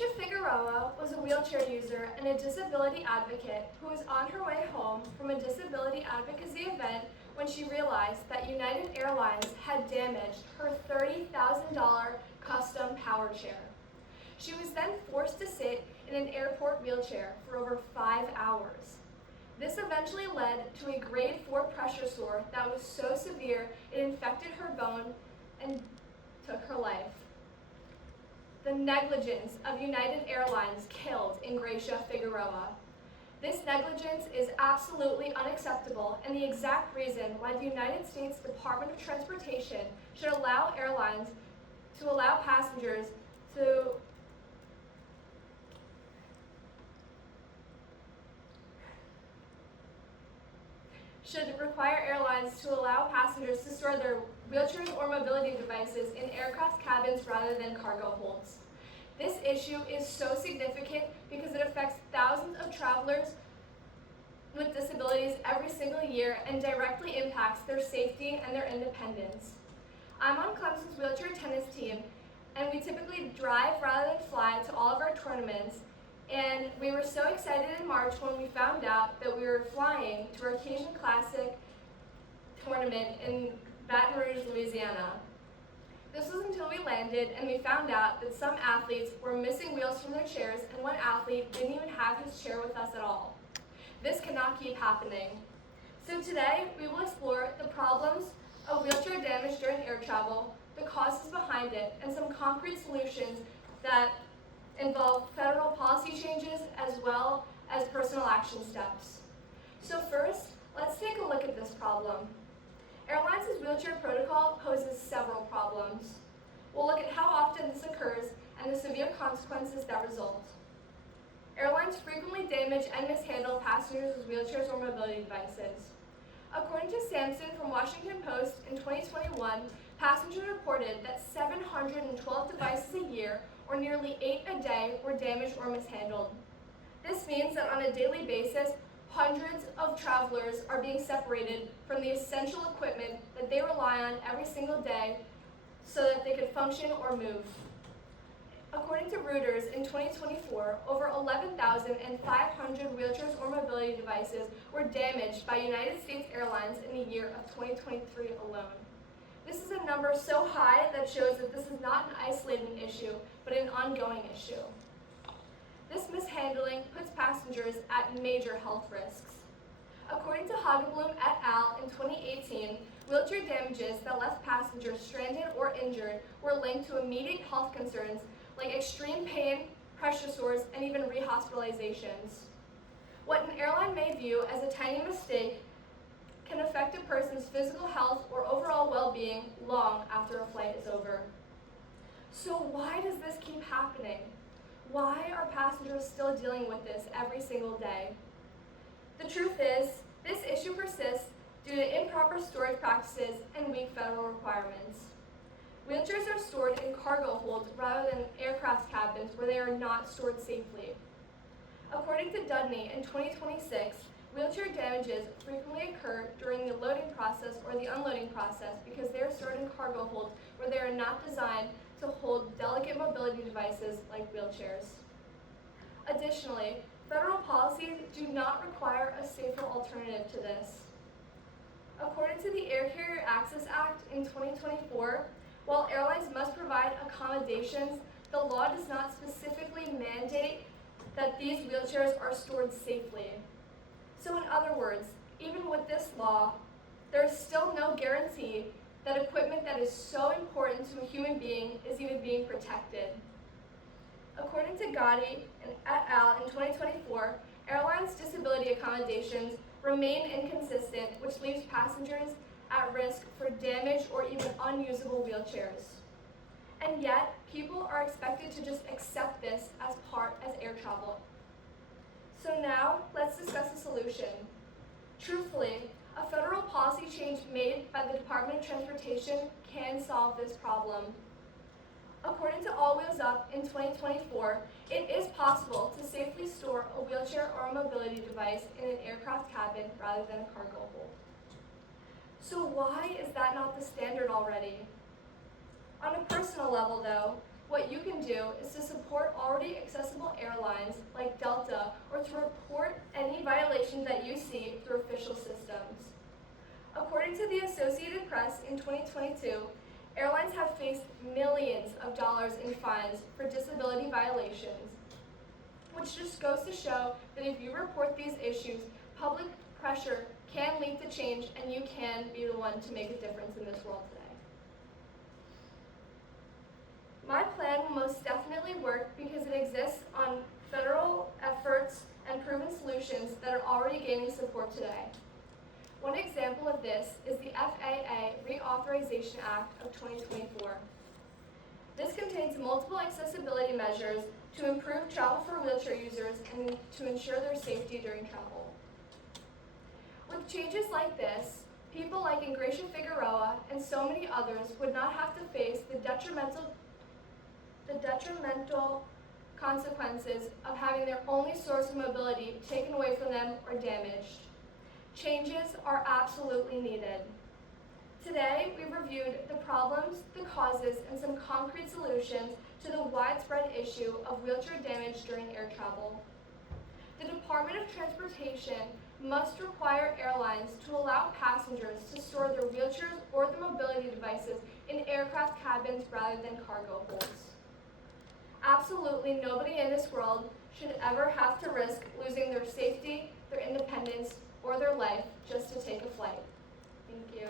Gracia Figueroa was a wheelchair user and a disability advocate who was on her way home from a disability advocacy event when she realized that United Airlines had damaged her $30,000 custom power chair. She was then forced to sit in an airport wheelchair for over 5 hours. This eventually led to a grade 4 pressure sore that was so severe it infected her bone and took her life. The negligence of United Airlines killed Gracia Figueroa. This negligence is absolutely unacceptable and the exact reason why the United States Department of Transportation should allow airlines to allow passengers to should require airlines to allow passengers to store their wheelchairs or mobility devices in aircraft cabins rather than cargo holds. This issue is so significant because it affects thousands of travelers with disabilities every single year and directly impacts their safety and their independence. I'm on Clemson's wheelchair tennis team, and we typically drive rather than fly to all of our tournaments. And we were so excited in March when we found out that we were flying to our Cajun Classic tournament in Baton Rouge, Louisiana. This was until we landed and we found out that some athletes were missing wheels from their chairs and one athlete didn't even have his chair with us at all. This cannot keep happening. So today we will explore the problems of wheelchair damage during air travel, the causes behind it, and some concrete solutions that involve federal policy changes as well as personal action steps. So first, let's take a look at this problem. Airlines' wheelchair protocol poses several problems. We'll look at how often this occurs and the severe consequences that result. Airlines frequently damage and mishandle passengers with wheelchairs or mobility devices. According to Sampson from Washington Post in 2021, passengers reported that 712 devices a year, or nearly 8 a day, were damaged or mishandled. This means that on a daily basis, hundreds of travelers are being separated from the essential equipment that they rely on every single day so that they could function or move. According to Reuters, in 2024, over 11,500 wheelchairs or mobility devices were damaged by United States Airlines in the year of 2023 alone. This is a number so high that shows that this is not an isolated issue, but an ongoing issue. This mishandling puts passengers at major health risks. According to Hageblum et al. In 2018, wheelchair damages that left passengers stranded or injured were linked to immediate health concerns like extreme pain, pressure sores, and even rehospitalizations. What an airline may view as a tiny mistake can affect a person's physical health or overall well-being long after a flight is over. So why does this keep happening? Why are passengers still dealing with this every single day? The truth is, this issue persists due to improper storage practices and weak federal requirements. Wheelchairs are stored in cargo holds rather than aircraft cabins where they are not stored safely. According to Dudney, in 2026, wheelchair damages frequently occur during the loading process or the unloading process because they are stored in cargo holds where they are not designed to hold delicate mobility devices like wheelchairs. Additionally, federal policies do not require a safer alternative to this. According to the Air Carrier Access Act in 2024, while airlines must provide accommodations, the law does not specifically mandate that these wheelchairs are stored safely. So in other words, even with this law, there is still no guarantee that equipment that is so important to a human being is even being protected. According to Gotti and et al. In 2024, airlines' disability accommodations remain inconsistent, which leaves passengers at risk for damaged or even unusable wheelchairs. And yet, people are expected to just accept this as air travel. So now, let's discuss a solution. Truthfully, a federal policy change made by the Department of Transportation can solve this problem. According to All Wheels Up in 2024, it is possible to safely store a wheelchair or a mobility device in an aircraft cabin rather than a cargo hold. So why is that not the standard already? On a personal level though, What you can do is to support already accessible airlines like Delta, or to report any violations that you see through official systems. According to the Associated Press in 2022, airlines have faced millions of dollars in fines for disability violations, which just goes to show that if you report these issues, public pressure can lead to change, and you can be the one to make a difference in this world today. My plan will most definitely work because it exists on federal efforts and proven solutions that are already gaining support today. One example of this is the FAA Reauthorization Act of 2024. This contains multiple accessibility measures to improve travel for wheelchair users and to ensure their safety during travel. With changes like this, people like Ingracia Figueroa and so many others would not have to face the detrimental consequences of having their only source of mobility taken away from them or damaged. Changes are absolutely needed. Today, we've reviewed the problems, the causes, and some concrete solutions to the widespread issue of wheelchair damage during air travel. The Department of Transportation must require airlines to allow passengers to store their wheelchairs or the mobility devices in aircraft cabins rather than cargo holds. Absolutely nobody in this world should ever have to risk losing their safety, their independence, or their life just to take a flight. Thank you.